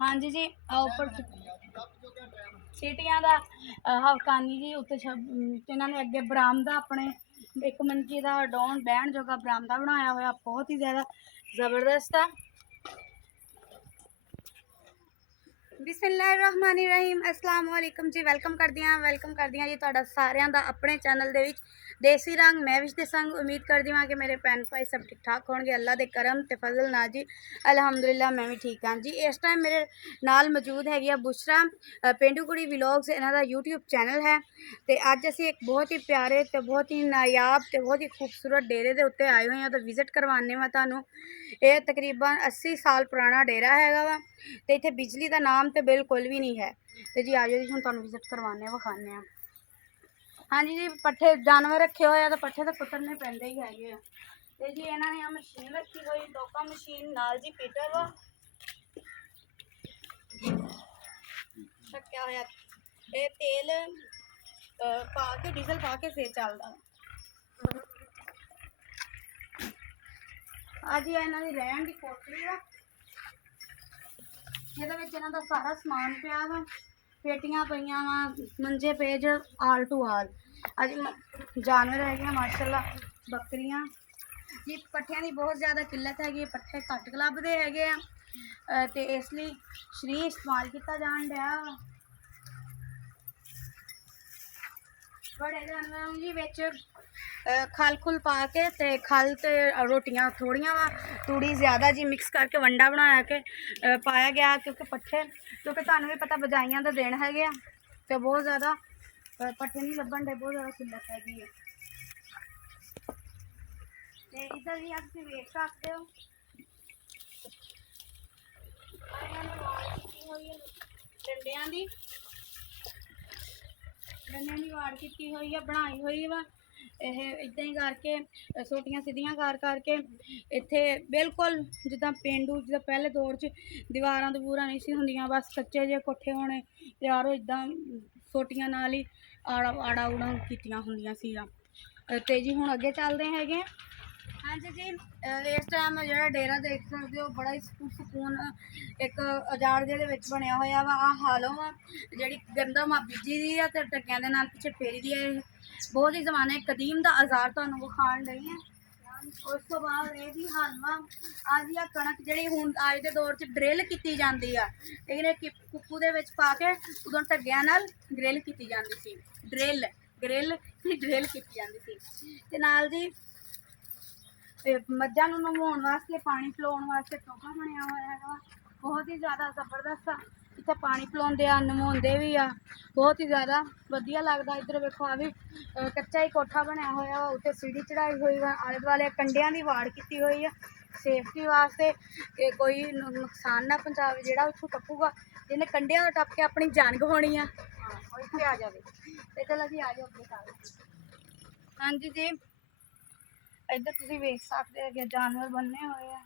हाँ जी जी उपर सीटियां का हवकानी जी उत्ते इन्होंने अगे बरामदा अपने एक मंजी का डौन बहन जोगा बरामदा बनाया हुआ बहुत ही ज़्यादा जबरदस्त है। बिस्मिल्लाहिर्रहमानिर्रहीम अस्सलाम वालेकुम जी वेलकम कर दिया जी तुहाडा सारियां दा अपने चैनल दे विच देसी रंग मैं विच दे संग उम्मीद करदी हां कि मेरे भैन भाई सब ठीक ठाक होणगे अल्लाह दे करम ते फजल ना जी अलहमदुलिल्लाह मैं भी ठीक हाँ जी। इस टाइम मेरे नाल मौजूद हैगी बुशरा पेंडू कुड़ी व्लॉग्स इन्हां दा यूट्यूब चैनल है ते अज असीं एक बहुत ही प्यारे ते बहुत ही नायाब ते बहुत ही खूबसूरत डेरे दे उत्ते आए हुए हैं तो विजिट करवाने वा तुहानूं। ये तकरीबन 80 साल पुराना डेरा हैगा वा ते इत्थे बिजली का नाम तो बिल्कुल भी नहीं है। तो जी आज जी हम तुहानूं विजिट करवाने विखाने। हाँ जी जी पट्ठे जानवर रखे हुए तो पट्ठे तो कुतरने पैंदे ही हैगे। तो जी इन्होंने मशीन रखी हुई डोका मशीन नाल जी पीटर वा रखा होया ये तेल पा के डीजल पा के फिर चलता। आज जी इन्हों की रहन की कोठरी वा इन्हों का सारा समान पिया वा पेटियां पईयां वा मंजे पे जो आल टू आल अज जानवर है माशाल्लाह बकरियां जी पट्ठियां की बहुत ज़्यादा किल्लत हैगी पट्ठे घट लभदे है तो इसलिए शरीर इस्तेमाल किया जान दिया बड़े जानवर जी बिच खल खुल पा के ते खल ते रोटियां थोड़ियां वा तूड़ी ज़्यादा जी मिक्स करके वंडा बनाया के पाया गया क्योंकि पट्ठे क्योंकि तुहानूं भी पता बजाइयां का दिन है तो बहुत ज़्यादा पट्ठे नहीं लभन दे बहुत ज़्यादा किल्लत हैगी ते इधर भी आप देख सकते हो डंडियां दी वाड़ की हुई है बनाई हुई वा इदा ही करके सोटियां सीधियां कर करके इत्थे बिल्कुल जिदा पेंडू जिदा पहले दौर च दीवारां दवूरां नहीं सी हुंदियां बस कच्चे जे कोठे होने यार इदा सोटियां नाल ही आड़ा आड़ा उड़ा कीतियां हुंदियां सी ते जी हुण अगे चलदे हैगे। हाँ जी जी इस टाइम जो डेरा देख सकते हो बड़ा ही सुकून एक अजाड़ जे बनया होया वा आ हालो वा जी गंदम बीजी दी है तो टक्कियां दे नाल पिछे फेरी दी है बहुत ही जमाने कदीम का आजार तुहानूं विखाण लई है। उस तो बाद ये हल वा अज या कणक जी हुण अज के दौर च ड्रिल की जाती है लेकिन कुप्पू दे विच पा के उदों ढग्गियां नाल ग्रिल की जाती सी ड्रिल ग्रिल ड्रिल की जाती सी ते नाल जी मझां नूं नवाउण वास्ते पानी पिलाउण वास्ते टोका बनया होया है बहुत ही ज़्यादा जबरदस्त इत्थे पानी पिलाउंदे आ नवाउंदे भी आ बहुत ही ज़्यादा वधिया लगदा। इधर वेखो आ भी कच्चा ही कोठा बनया होया उत्ते सीढ़ी चढ़ाई हुई है आले दुआले कंडियां दी वाड़ की हुई है सेफ्टी वास्ते कोई नुकसान ना पहुँचावे जिहड़ा उत्थों टप्पूगा जिन्हें कंडियां टप के अपनी जान गवाउणी आ इत्थे आ जावे ते चलो जी आ जाओ अगे। हाँ जी जी इधर तुम वेख सकते हैं जानवर बने हुए हैं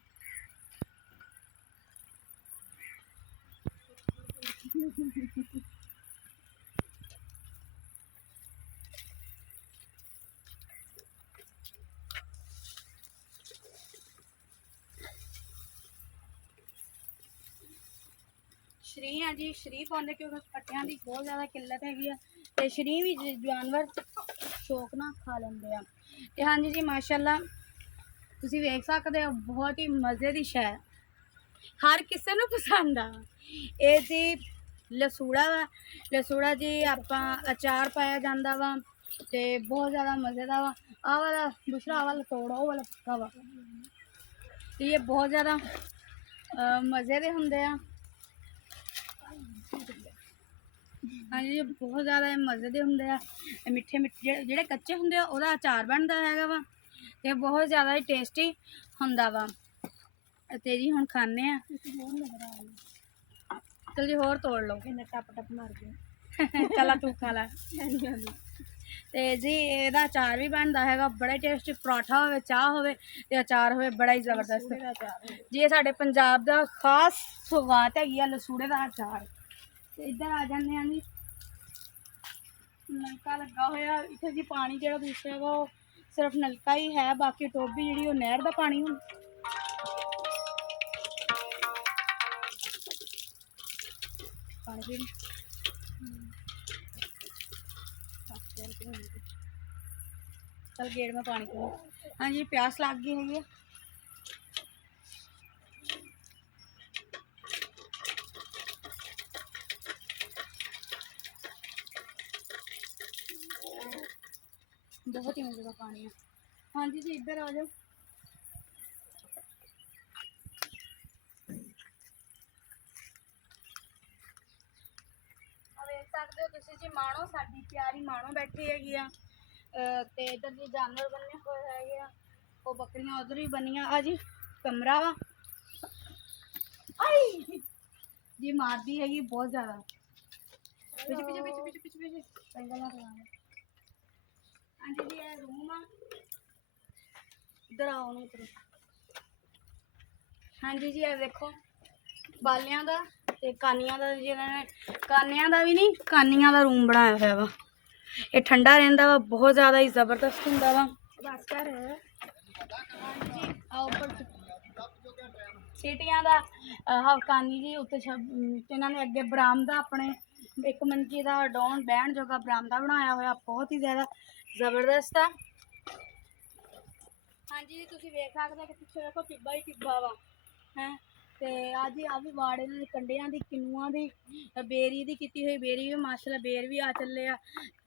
श्री है जी श्री पाते क्योंकि पट्टियां की बहुत ज़्यादा किल्लत हैगी तो श्री भी जानवर शौक ना खा लेंगे तो हाँ जी जी माशाल्लाह तुम वेख सकते हो बहुत ही मज़े की शह हर किसी को पसंद आ ये जी लसूड़ा वा लसूड़ा जी आप अचार पाया जाता वा तो बहुत ज़्यादा मज़े का वा आ वाला दूसरा वाला तोड़ा वो वाला पक्का वा तो ये बहुत ज़्यादा मज़े के होंगे। हाँ जी बहुत ज़्यादा मज़े के होंगे मिठे मिठे जोड़े कच्चे होंगे वह अचार बनता है वा तो बहुत ज़्यादा ही टेस्टी होंदा वा ते जी हुण खाने चल जी होर तोड़ लो टप टप मार के चला तू खा ला ते जी एदा अचार भी बनता है बड़ा टेस्टी पराठा हो चाह हो अचार हो बड़ा ही जबरदस्त जी ये साडे पंजाब दा खास सौगात हैगी है लसूड़े का अचार। इधर आ जाने जी नलका लगा होया इत्थे जी पानी जो दूसरा वो सिर्फ नलका ही है बाकी टोबी जी नहर का पानी पानी पी चल गेट में पानी पी। हाँ जी प्यास लग गई है। बहुत ही मजे का पानी है। हाँ जी इधर आ जाओ। देख सकते हो तुम जी माणो साडी प्यारी माणो बैठी हैगी आ ते इधर जी जानवर बने हुए हैगे आ वो बकरियां उधर ही बनिया आ जी कमरा वा आई जी मारती हैगी बहुत ज्यादा पीछे पीछे पीछे पीछे पीछे पीछे पेंगल ना कराना। हाँ जी ये रूम आ इधर आओ ना इधर। हाँ जी ये देखो बालियां दा ते कानियां दा जिन्होंने कानियां दा भी नहीं कानियां दा रूम बनाया हुआ वा। ये ठंडा रहिंदा वा बहुत ज़्यादा ही ज़बरदस्त हुंदा वा। बस कर हाँ जी आओ ऊपर सीटियां दा कानी जी उत्ते इन्होंने अगे बरामदा अपने एक मंजी का डौन बहन जोगा बरामदा बनाया हुआ बहुत ही ज़्यादा ज़बरदस्त है। हाँ जी तुम वेख सकते कि पिछले देखो टिब्बा ही टिब्बा वा है ते आज आ भी वाड़ इन्होंने कंडियां दी किन्नुआं दी बेरी दी कीती हुई बेरी भी माशाल्लाह बेर भी आ चले आ।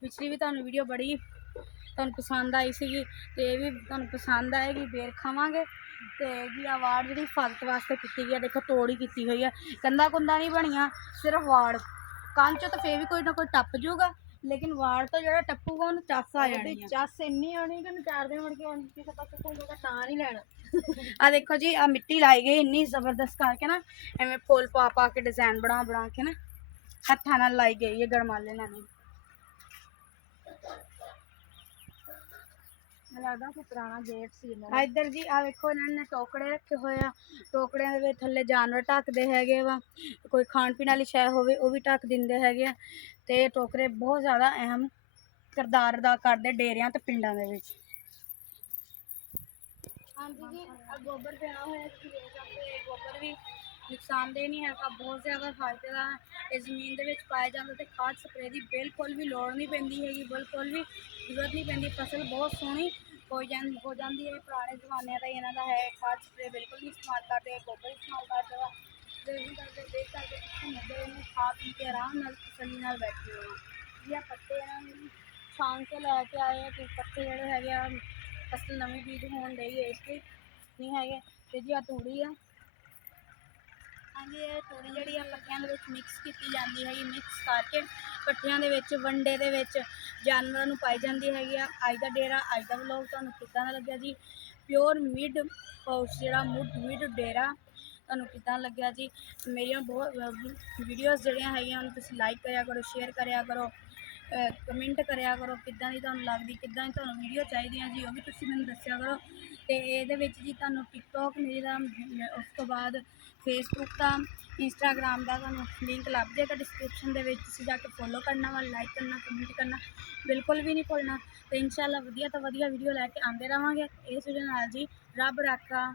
पिछली भी तुहानू वीडियो बड़ी तुहानू पसंद आई सी ते भी तुहानू पसंद आएगी बेर खावांगे ते जी आ वाड़ जी हिफाजत वास्ते की गई देखो तोड़ी की हुई है कंधा कुंधा नहीं बनिया सिर्फ वाड़ कंध चो तो फिर भी कोई ना कोई टप जूगा लेकिन वाड़ तो जो टपूगा उन्हें चस आ जानी चस इन्नी आनी कि चार दिन मुड़ के किसी पासे घूमेगा ता नहीं लेना। आ देखो जी आ मिट्टी लाई गई इन्नी जबरदस्त करके ना एवं फुल पा पा के डिजाइन बना बना के ना हत्था नाल लाई गई है गड़माले नाल। लगता कि पुराना गेट सी इधर जी आ देखो इन्होंने टोकड़े रखे हुए आ टोकड़िया थले जानवर ढकते है वा कोई खाण पीण वाली शै हो भी ढक देंगे है ते टोकरे बहुत ज़्यादा अहम किरदार अदा करते डेरिया ते पिंडा दे विच। हाँ जी जी गोबर पिया हुआ गोबर भी नुकसानदेह नहीं है बहुत ज़्यादा फायदे का है। जमीन के पाया जाता तो खाद स्प्रे की बिल्कुल भी लौड़ नहीं पैंदी हैगी बिल्कुल भी जरूरत नहीं पैंदी फसल बहुत सोहनी हो जाती है। पुराने जमाने का इन्हों का है खाद स्प्रे बिल्कुल नहीं इस्तेमाल करते गोबर इस्तेमाल करते वा देख सकते खा पी के आराम तसली बैठे हुए जी पत्ते इन्होंने छांग के लैके आए हैं कि पत्ते जोड़े है फसल नवी बीज होने डई है इसलिए नहीं है तो जी आ तूड़ी है। हाँ जी ये तूड़ी जी पट्टिया मिक्स की जाती है मिक्स करके पट्टिया वंडे के जानवरों पाई जाती है। अज का डेरा अज का व्लॉग तुहानू किदां दा लग्या जी प्योर मिड हाउस जो मिड डेरा तुहानू किदां लग्या जी मेरिया बहुत वीडियोज़ जड़ियाँ है तुसीं लाइक करा करो शेयर करा करो कमेंट करा करो किदां दी तुहानू लगदी किदां दी तुहानू वीडियो चाहिए जी वो भी तुसीं मैनूं दस्सिया करो ते इहदे विच जी तुहानू टिकटॉक मेरा उस तो बाद फेसबुक का इंस्टाग्राम का तुहानू लिंक लभ जाएगा डिस्क्रिप्शन के तुसीं जाके फॉलो करना वा लाइक करना कमेंट करना बिल्कुल भी नहीं भुलना तो इंशाअल्लाह वधिया तो वधिया वीडियो लैके आते रहांगे इस वजह नाल जी रब राखा।